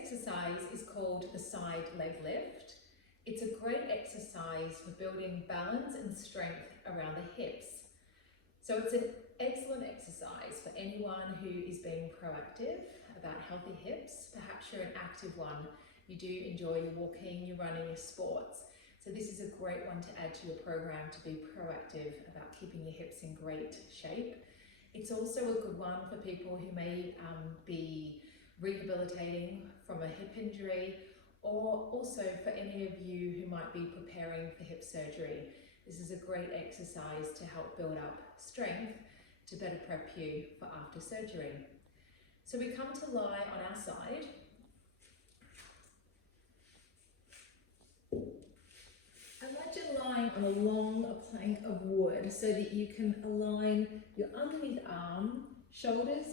exercise is called the side leg lift. It's a great exercise for building balance and strength around the hips. So it's an excellent exercise for anyone who is being proactive about healthy hips. Perhaps you're an active one. You do enjoy your walking, your running, your sports. So this is a great one to add to your program to be proactive about keeping your hips in great shape. It's also a good one for people who may be rehabilitating from a hip injury, or also for any of you who might be preparing for hip surgery. This is a great exercise to help build up strength to better prep you for after surgery. So we come to lie on our side. Imagine lying on a long plank of wood so that you can align your underneath arm, shoulders,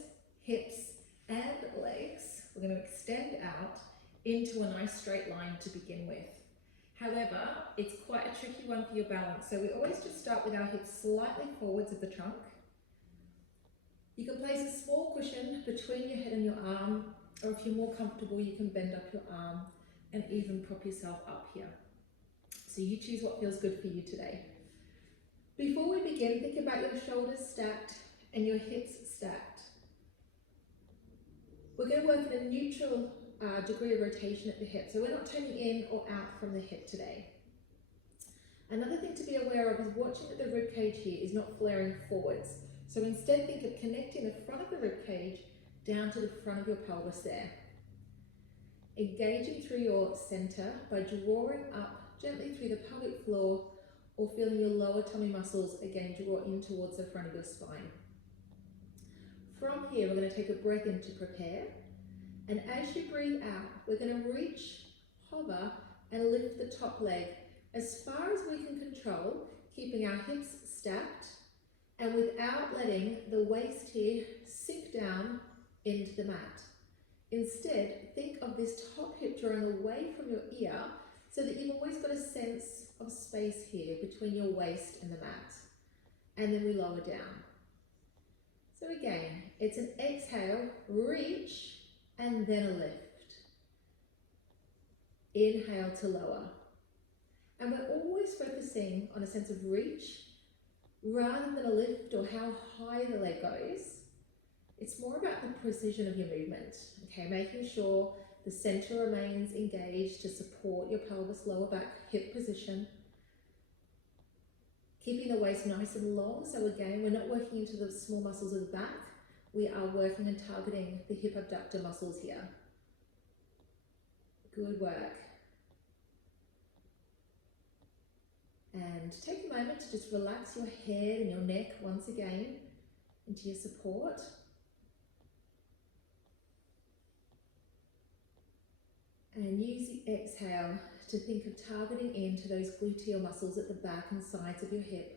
hips, and legs. We're going to extend out into a nice straight line to begin with. However, it's quite a tricky one for your balance, so we always just start with our hips slightly forwards of the trunk. You can place a small cushion between your head and your arm, or if you're more comfortable, you can bend up your arm and even prop yourself up here. So you choose what feels good for you today. Before we begin, think about your shoulders stacked and your hips stacked. We're going to work in a neutral degree of rotation at the hip, so we're not turning in or out from the hip today. Another thing to be aware of is watching that the rib cage here is not flaring forwards. So instead think of connecting the front of the rib cage down to the front of your pelvis there. Engaging through your center by drawing up gently through the pelvic floor, or feeling your lower tummy muscles again draw in towards the front of your spine. From here, we're going to take a breath in to prepare. And as you breathe out, we're going to reach, hover, and lift the top leg as far as we can control, keeping our hips stacked and without letting the waist here sink down into the mat. Instead, think of this top hip drawing away from your ear so that you've always got a sense of space here between your waist and the mat. And then we lower down. So again, it's an exhale, reach, and then a lift. Inhale to lower. And we're always focusing on a sense of reach rather than a lift or how high the leg goes. It's more about the precision of your movement, okay? Making sure the center remains engaged to support your pelvis, lower back, hip position. Keeping the waist nice and long, so again, we're not working into the small muscles of the back. We are working and targeting the hip abductor muscles here. Good work. And take a moment to just relax your head and your neck once again into your support. And use the exhale to think of targeting into those gluteal muscles at the back and sides of your hip.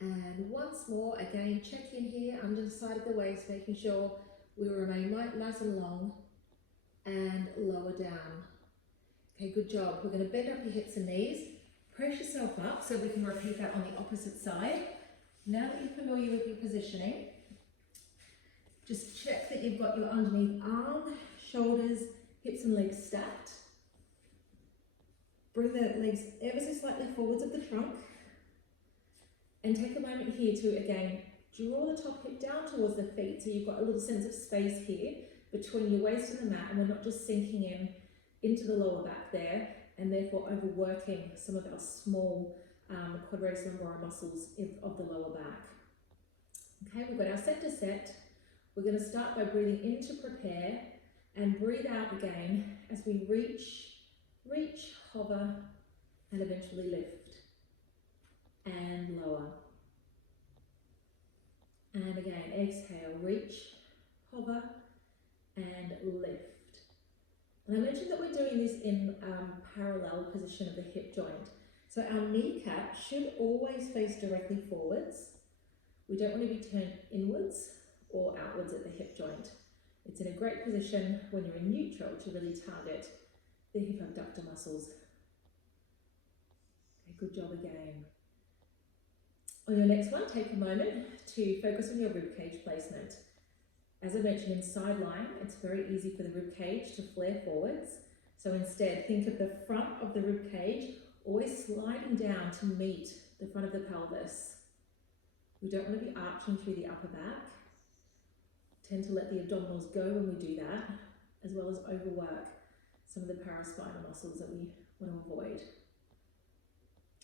And once more, again, check in here under the side of the waist, making sure we remain nice and long and lower down. Okay, good job. We're going to bend up your hips and knees. Press yourself up so we can repeat that on the opposite side. Now that you're familiar with your positioning, just check that you've got your underneath arm, shoulders, hips and legs stacked. Bring the legs ever so slightly forwards of the trunk. And take a moment here to, again, draw the top hip down towards the feet so you've got a little sense of space here between your waist and the mat, and we're not just sinking in into the lower back there and therefore overworking some of our small quadratus lumborum muscles of the lower back. Okay, we've got our center set. We're going to start by breathing in to prepare and breathe out again as we reach, hover, and eventually lift. And lower. And again, exhale, reach, hover, and lift. And I mentioned that we're doing this in parallel position of the hip joint. So our kneecap should always face directly forwards. We don't want to be turned inwards or outwards at the hip joint. It's in a great position when you're in neutral to really target the hip abductor muscles. Okay, good job again. On your next one, take a moment to focus on your ribcage placement. As I mentioned in side lying, it's very easy for the ribcage to flare forwards. So instead, think of the front of the ribcage always sliding down to meet the front of the pelvis. We don't want to be arching through the upper back. Tend to let the abdominals go when we do that, as well as overwork some of the paraspinal muscles that we want to avoid.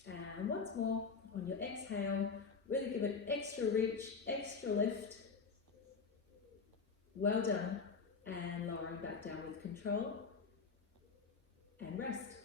And once more, on your exhale, really give it extra reach, extra lift. Well done. And lowering back down with control. And rest.